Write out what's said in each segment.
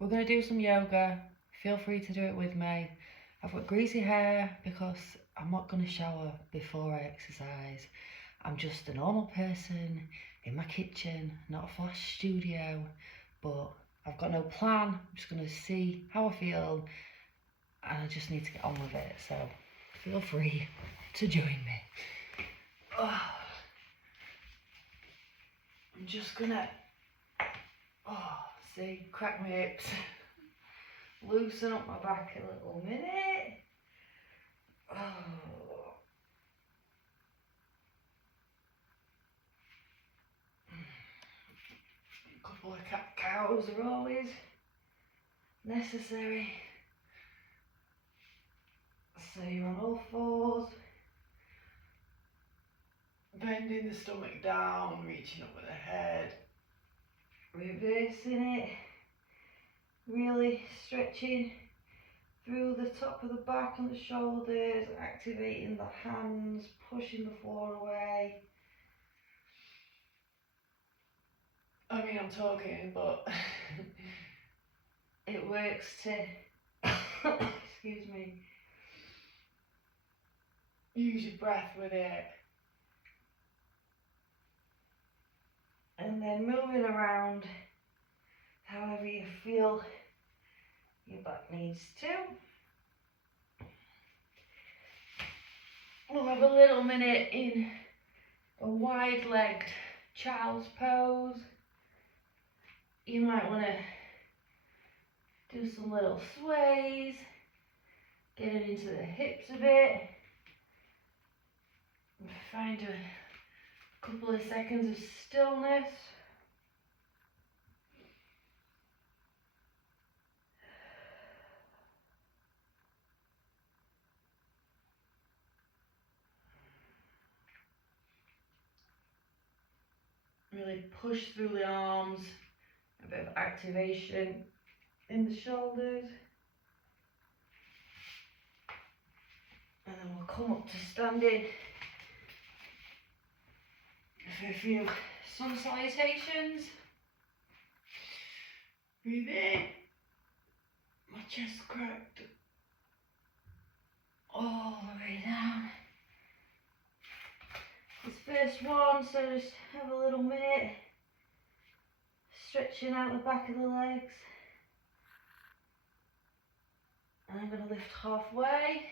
We're going to do some yoga. Feel free to do it with me. I've got greasy hair because I'm not going to shower before I exercise. I'm just a normal person in my kitchen, not a flash studio, but I've got no plan. I'm just going to see how I feel and I just need to get on with it. So feel free to join me. Oh, I'm just gonna, crack my hips, loosen up my back a little minute. Oh. A couple of cat-cows are always necessary. So you're on all fours, bending the stomach down, reaching up with the head, reversing it, really stretching through the top of the back and the shoulders, activating the hands, pushing the floor away. I mean, I'm talking, but it works to, excuse me, use your breath with it. And then moving around however you feel your back needs to. We'll have a little minute in a wide-legged child's pose. You might want to do some little sways, getting into the hips a bit. Find a couple of seconds of stillness. Really push through the arms, a bit of activation in the shoulders. And then we'll come up to standing for a few sun salutations. Breathe in, my chest cracked all the way down. This first one, so just have a little minute, stretching out the back of the legs. And I'm going to lift halfway.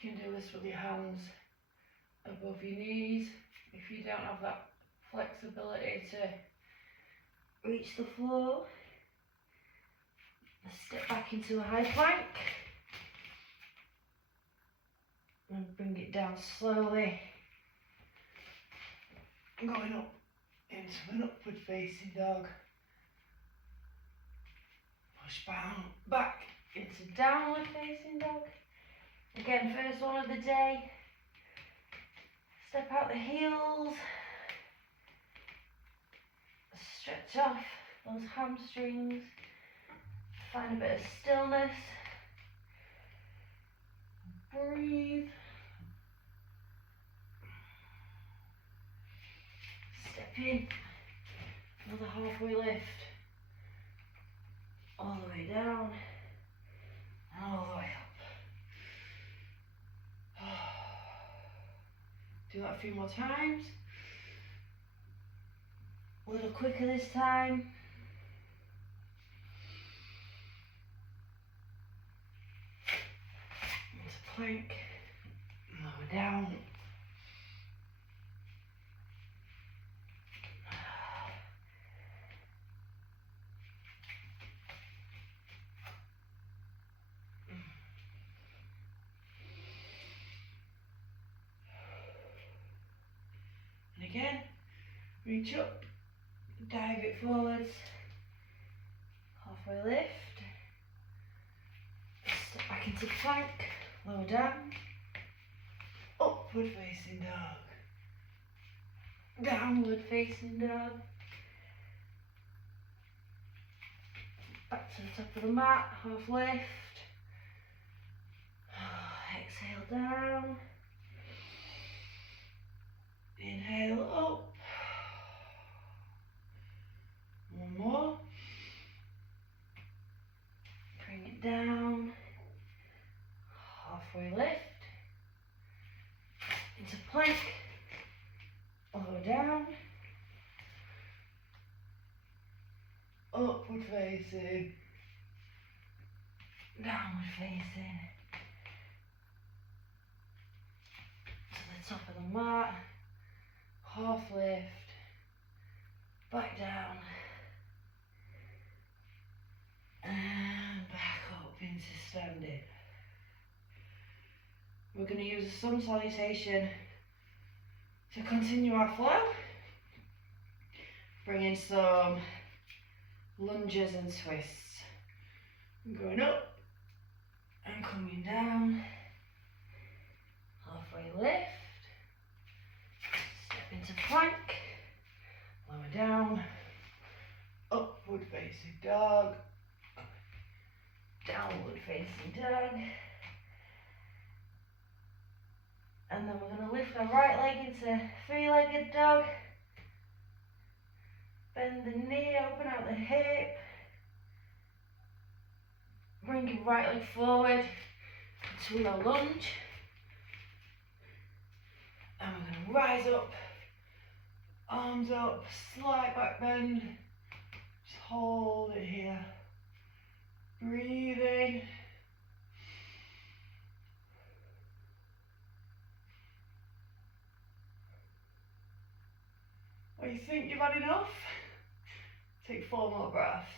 You can do this with your hands above your knees if you don't have that flexibility to reach the floor. Step back into a high plank and bring it down slowly, going up into an upward facing dog. Push back into downward facing dog. Again, first one of the day. Step out the heels, stretch off those hamstrings, find a bit of stillness, breathe, step in, another halfway lift, all the way down, and all the way up. Do that a few more times, a little quicker this time. Into plank, lower down. And again, reach up, dive it forwards, halfway lift, step back into plank, lower down, upward facing dog, downward facing dog, back to the top of the mat, half lift, exhale down, inhale up, one more, facing, downward facing, to the top of the mat, half lift, back down, and back up into standing. We're going to use a sun salutation to continue our flow. Bring in some lunges and twists. Going up and coming down. Halfway lift. Step into plank. Lower down. Upward facing dog. Downward facing dog. And then we're going to lift our right leg into three-legged dog. Bend the knee, open out the hip. Bring your right leg forward to a lunge. And we're going to rise up, arms up, slight back bend. Just hold it here. Breathe in. When you think you've had enough, take 4 more breaths.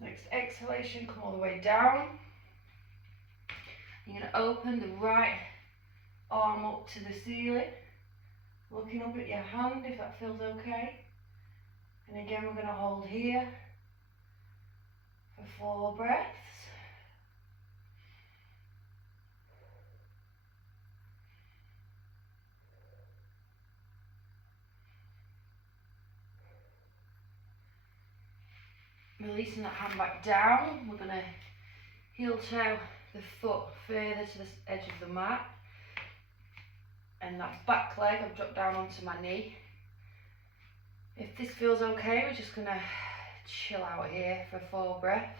Next exhalation, come all the way down. You're going to open the right arm up to the ceiling, looking up at your hand if that feels okay. And again, we're going to hold here for 4 breaths. Releasing that hand back down, we're going to heel toe the foot further to the edge of the mat. And that back leg, I've dropped down onto my knee. If this feels okay, we're just going to chill out here for 4 breaths.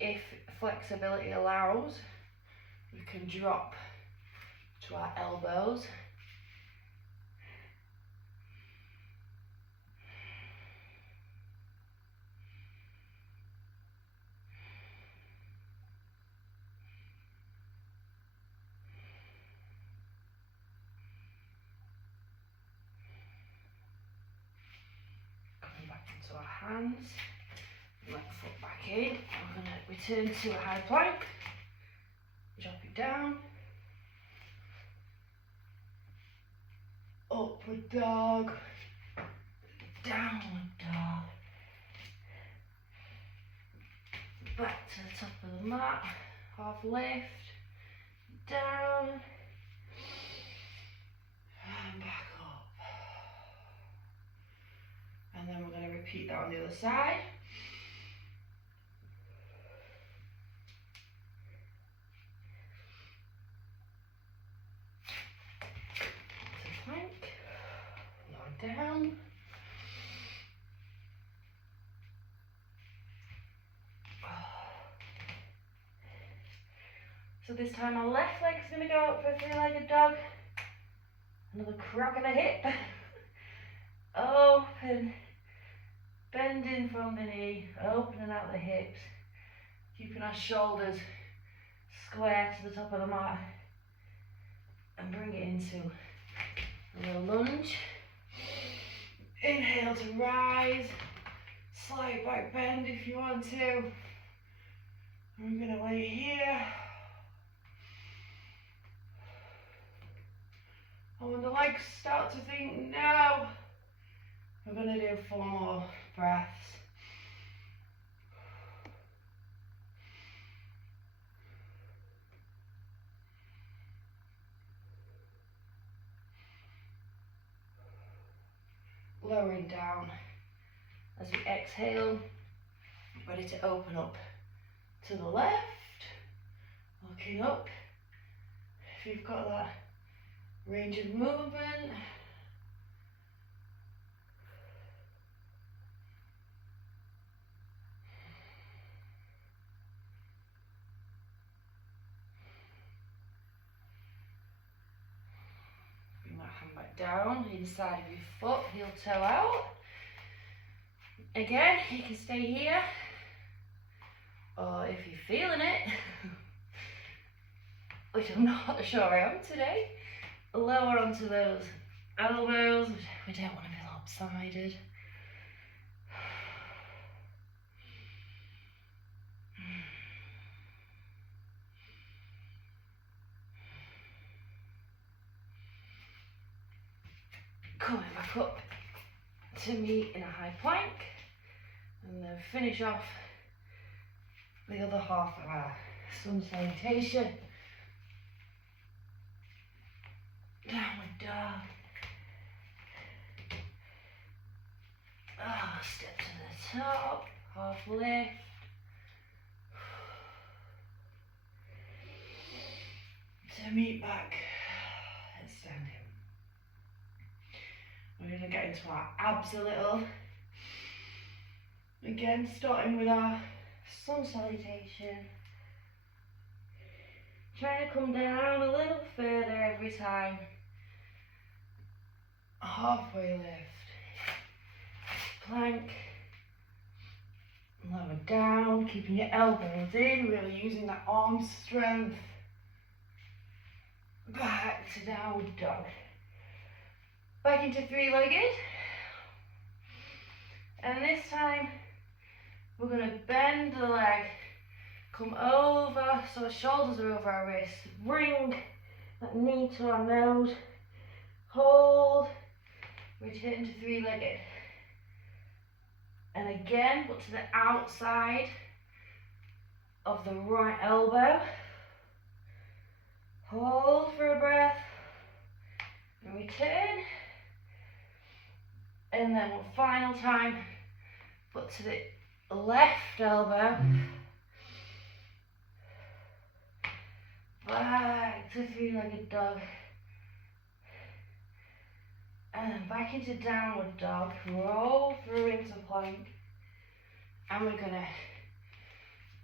If flexibility allows, we can drop to our elbows. Coming back into our hands, left foot back in. We're going to return to a high plank. Drop it down. Upward dog. Downward dog. Back to the top of the mat. Half lift. Down. And back up. And then we're going to repeat that on the other side. To plank. Lower down. So this time our left leg's going to go up for a three-legged dog. Another crack of the hip. Open. Bending from the knee. Opening out the hips. Keeping our shoulders square to the top of the mat. And bring it into a little lunge. Inhale to rise. Slight back bend if you want to. We're going to wait here. And when the legs start to think no, we're going to do 4 more breaths. Lowering down as we exhale, ready to open up to the left, looking up. If you've got that range of movement. back down, inside of your foot, heel toe out. Again, you can stay here, or if you're feeling it, which I'm not sure I am today, lower onto those elbows. We don't want to be lopsided. Coming back up to meet in a high plank, and then finish off the other half of our sun salutation. Downward dog. Step to the top, half lift. To meet back, headstanding. We're going to get into our abs a little. Again, starting with our sun salutation. Trying to come down a little further every time. Halfway lift. Plank. Lower down, keeping your elbows in, really using that arm strength. Back to downward dog. Back into three-legged. And this time, we're going to bend the leg, come over, so our shoulders are over our wrists. Bring that knee to our nose. Hold. Return to three-legged. And again, put to the outside of the right elbow. Hold for a breath. And return. And then one final time, put to the left elbow. Back to three-legged dog. And then back into downward dog. Roll through into plank. And we're going to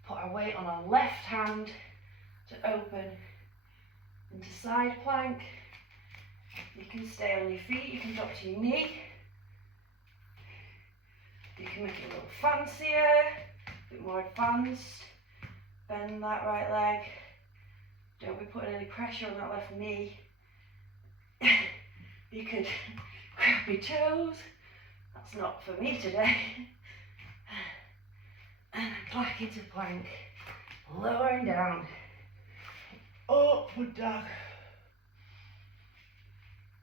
put our weight on our left hand to open into side plank. You can stay on your feet, you can drop to your knee. You can make it a little fancier, a bit more advanced. Bend that right leg. Don't be putting any pressure on that left knee. You could grab your toes. That's not for me today. And back into plank. Lowering down. Upward dog.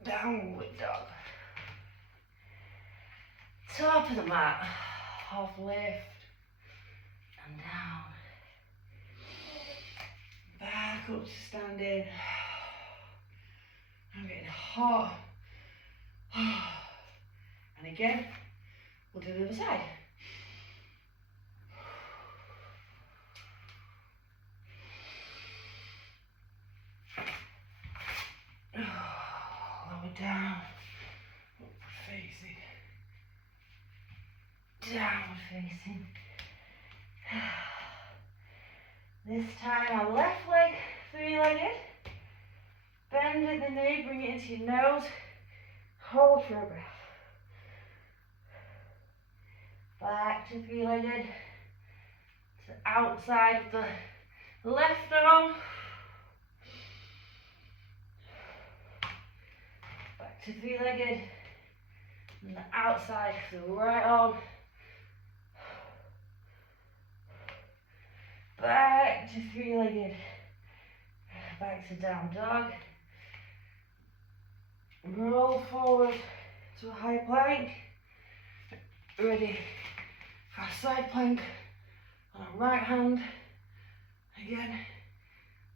Downward dog. Top of the mat. Half lift. And down. Back up to standing. I'm getting hot. And again, we'll do the other side. Lower down, upward facing, downward facing. This time our left leg three-legged. Bend at the knee, bring it into your nose. Hold for a breath. Back to three-legged. To the outside of the left arm. Back to three-legged. And the outside of the right arm. Back to three-legged. Back to down dog. Roll forward to a high plank. Ready for a side plank on our right hand. Again,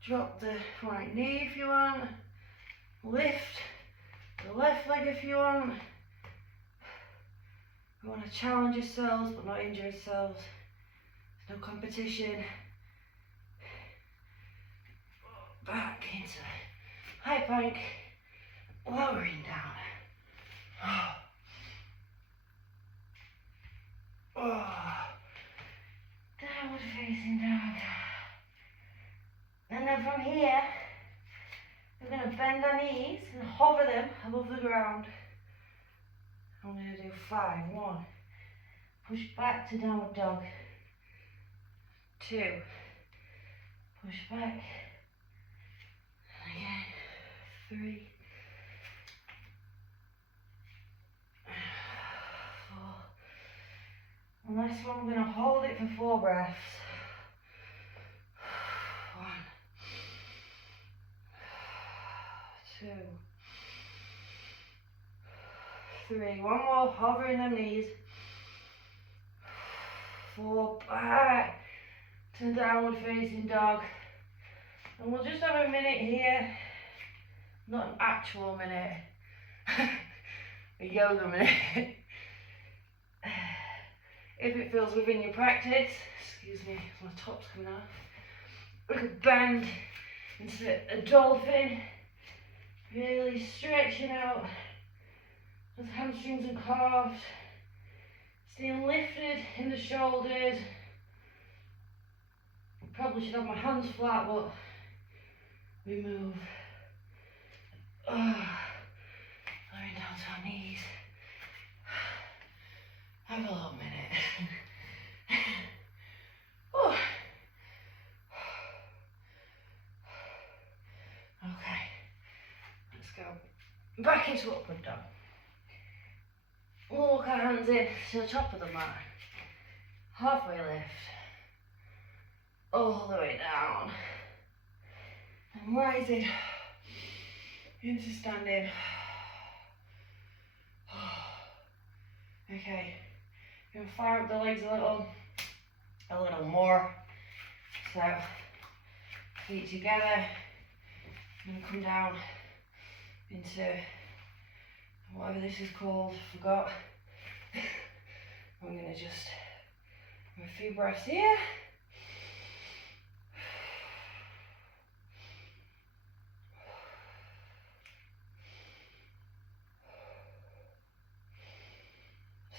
drop the right knee if you want. Lift the left leg if you want. You want to challenge yourselves but not injure yourselves. There's no competition. Back into high plank. Lowering down. Downward facing dog. And then from here, We're going to bend our knees and hover them above the ground. I'm going to do 5. 1. Push back to downward dog. 2. Push back. Again. 3. 4. On this one, we're going to hold it for 4 breaths. 1. 2. 3. One more, hovering them knees. 4. Back to downward facing dog. And we'll just have a minute here. Not an actual minute. A yoga minute. If it feels within your practice, excuse me, my top's coming off. We could bend into a dolphin. Really stretching out those hamstrings and calves. Staying lifted in the shoulders. Probably should have my hands flat, but we move. Lowering down to our knees. Have a little minute. Oh. Okay, let's go back into upward dog. Walk our hands in to the top of the mat. Halfway lift. All the way down. And rising into standing. Okay, you can fire up the legs a little more. So, feet together. I'm going to come down into whatever this is called, forgot. I'm going to just have a few breaths here.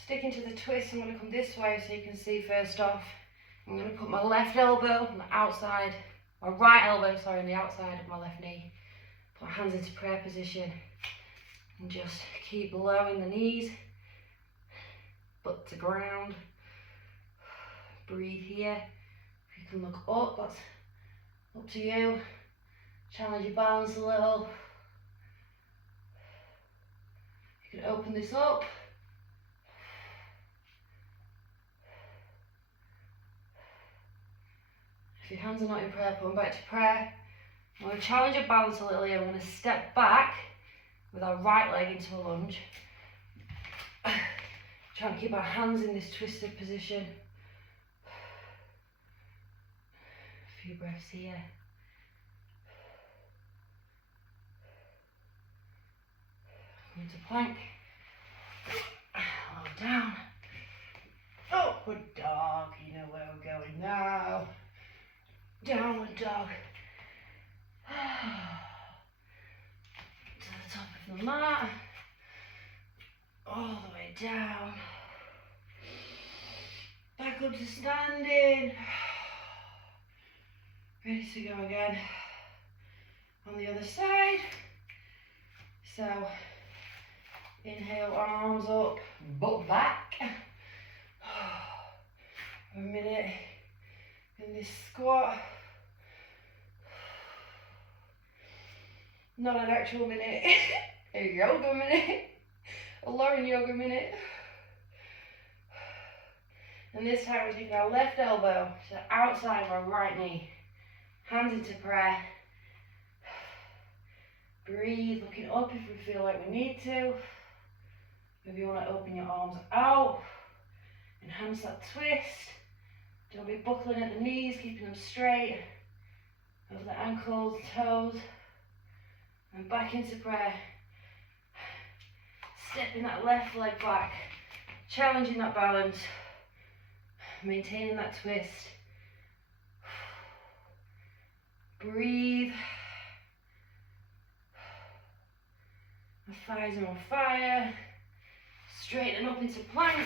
Sticking to the twist, I'm going to come this way so you can see first off. I'm going to put my left elbow on the outside, my right elbow, sorry, on the outside of my left knee. Put my hands into prayer position and just keep lowering the knees, butt to ground. Breathe here. If you can look up, that's up to you. Challenge your balance a little. You can open this up. If your hands are not in prayer, put them back to prayer. I'm going to challenge your balance a little here. I'm going to step back with our right leg into a lunge. Trying to keep our hands in this twisted position. A few breaths here. Into plank. Lower down. Upward dog. You know where we're going now. Downward dog. To the top of the mat. All the way down. Back up to standing. Ready to go again. On the other side. So, inhale, arms up, butt back. A minute in this squat. Not an actual minute, a yoga minute, a Lauren yoga minute. And this time we're taking our left elbow to the outside of our right knee. Hands into prayer. Breathe, looking up if we feel like we need to. Maybe you want to open your arms out. Enhance that twist. Don't be buckling at the knees, keeping them straight. Over the ankles, toes. And back into prayer. Stepping that left leg back. Challenging that balance. Maintaining that twist. Breathe. My thighs are on fire. Straighten up into plank.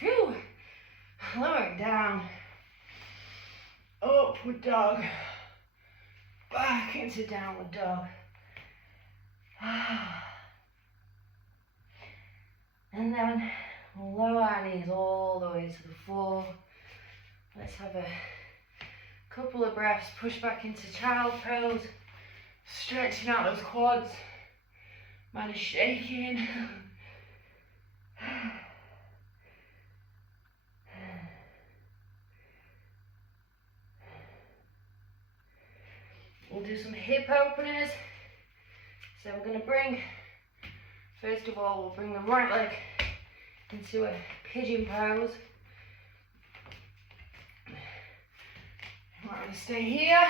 Phew. Lowering down. Upward dog. Back into downward dog. And then we'll lower our knees all the way to the floor. Let's have a couple of breaths, push back into child pose, stretching out those quads. Mine is shaking. We'll do some hip openers. So we're going to bring, first of all, we'll bring the right leg into a pigeon pose. You might want to stay here,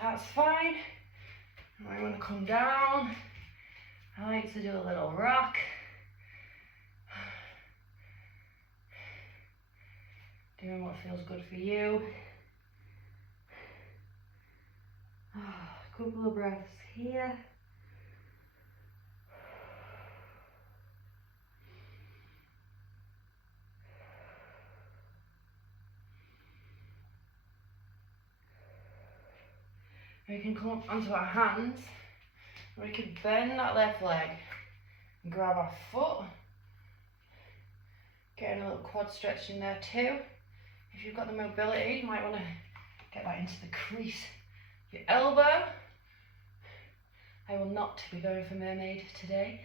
that's fine. You might want to come down. I like to do a little rock. Doing what feels good for you. A couple of breaths here. We can come up onto our hands. We can bend that left leg and grab our foot. Getting a little quad stretch in there too. If you've got the mobility, you might want to get that into the crease. Your elbow. I will not be going for mermaid today.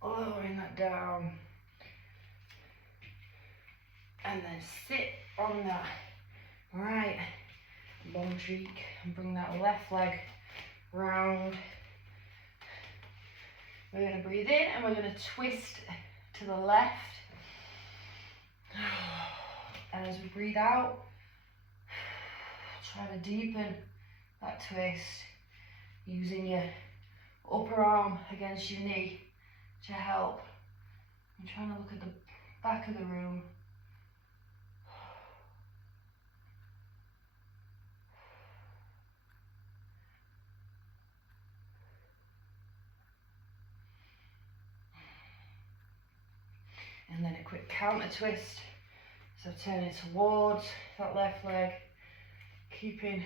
Lowering that down. And then sit on that right bum cheek and bring that left leg round. We're going to breathe in and we're going to twist to the left. And as we breathe out, try to deepen that twist using your upper arm against your knee to help. I'm trying to look at the back of the room. And then a quick counter twist. So turning towards that left leg, keeping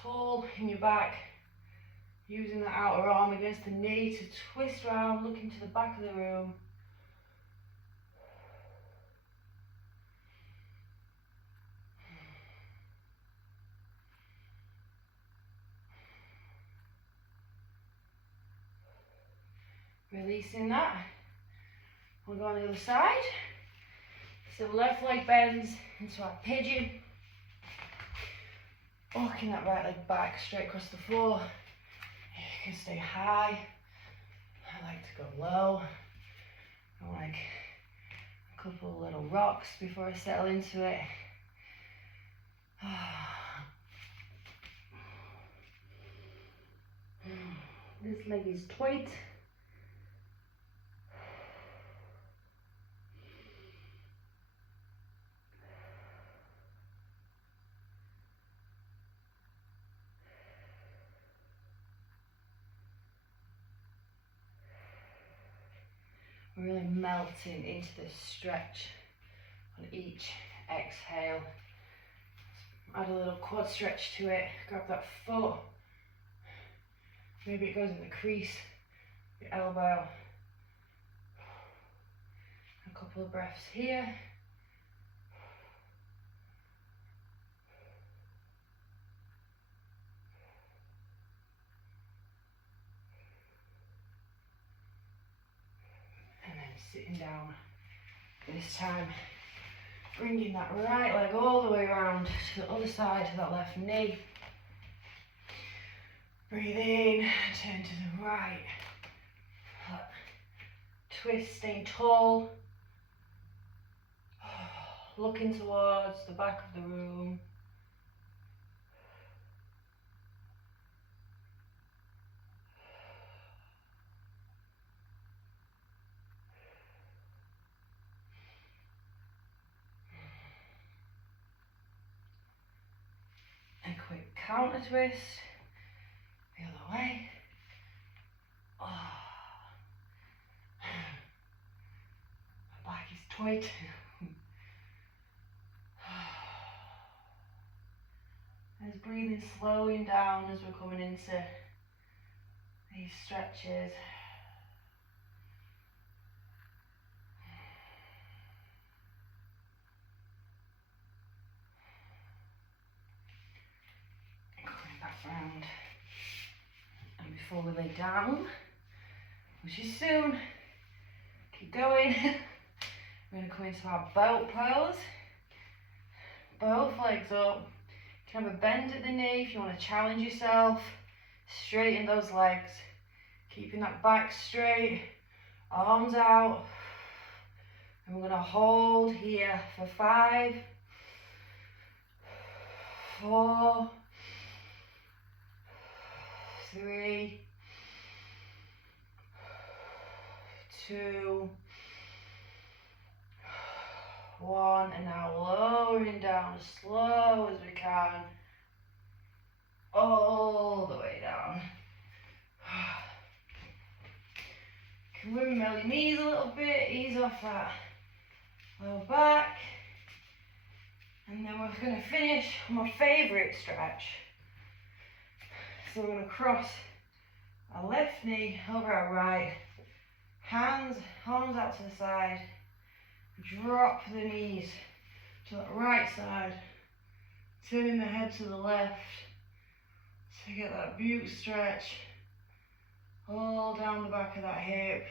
tall in your back, using the outer arm against the knee to twist around, looking to the back of the room. Releasing that. We'll go on the other side. So left leg bends into our pigeon. Walking that right leg back straight across the floor. You can stay high. I like to go low. I like a couple of little rocks before I settle into it. This leg is tight. Really melting into this stretch on each exhale. Add a little quad stretch to it. Grab that foot. Maybe it goes in the crease, your elbow. A couple of breaths here. And then sitting down. This time, bringing that right leg all the way around to the other side of that left knee. Breathe in, turn to the right. Twist, staying tall. Looking towards the back of the room. A quick counter twist. The other way. My back is tight. breathing slowing down as we're coming into these stretches. Coming back round. And before we lay down, which is soon, keep going. We're going to come into our boat pose. Both legs up. You can have a bend at the knee if you want to challenge yourself. Straighten those legs. Keeping that back straight. Arms out. And we're going to hold here for 5, 4, 3, 2, 1, and now lowering down as slow as we can, all the way down. Can windmill your knees a little bit, ease off that lower back, and then we're going to finish on my favourite stretch. So we're going to cross our left knee over our right, arms out to the side, drop the knees to the right side, turning the head to the left to get that butte stretch all down the back of that hip.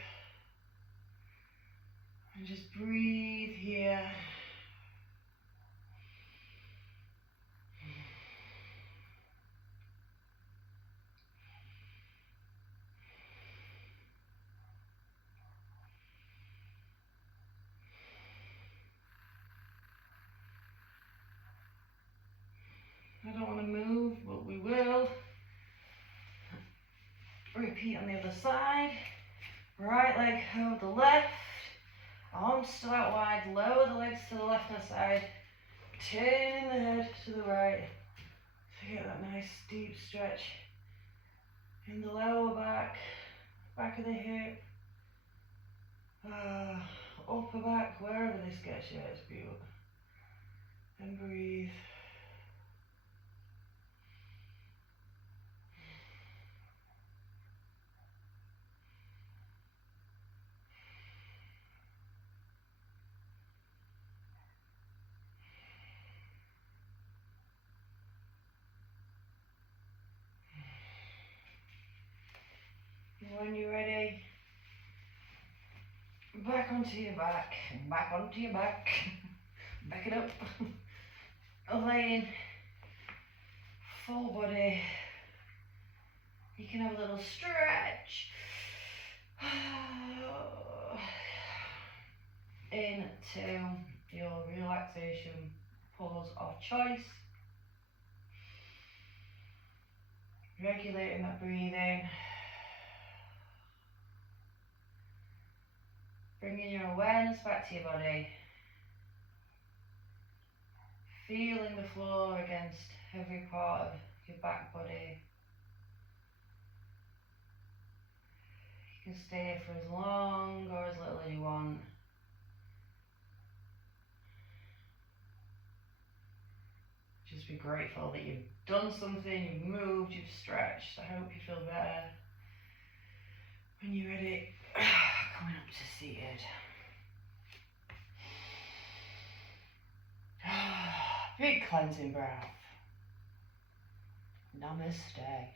And just breathe here. I don't want to move, but we will. Repeat on the other side. Right leg over the left. Arms still out wide. Lower the legs to the left hand side. Turning the head to the right. To get that nice deep stretch in the lower back. Back of the hip. Upper back. Wherever this gets you, it's beautiful. And breathe. When you're ready, back onto your back, back onto your back, back it up, laying full body. You can have a little stretch into your relaxation pose of choice, regulating that breathing. Bringing your awareness back to your body, feeling the floor against every part of your back body. You can stay here for as long or as little as you want. Just be grateful that you've done something, you've moved, you've stretched. I hope you feel better. When you're ready, coming up to seated. Big cleansing breath. Namaste.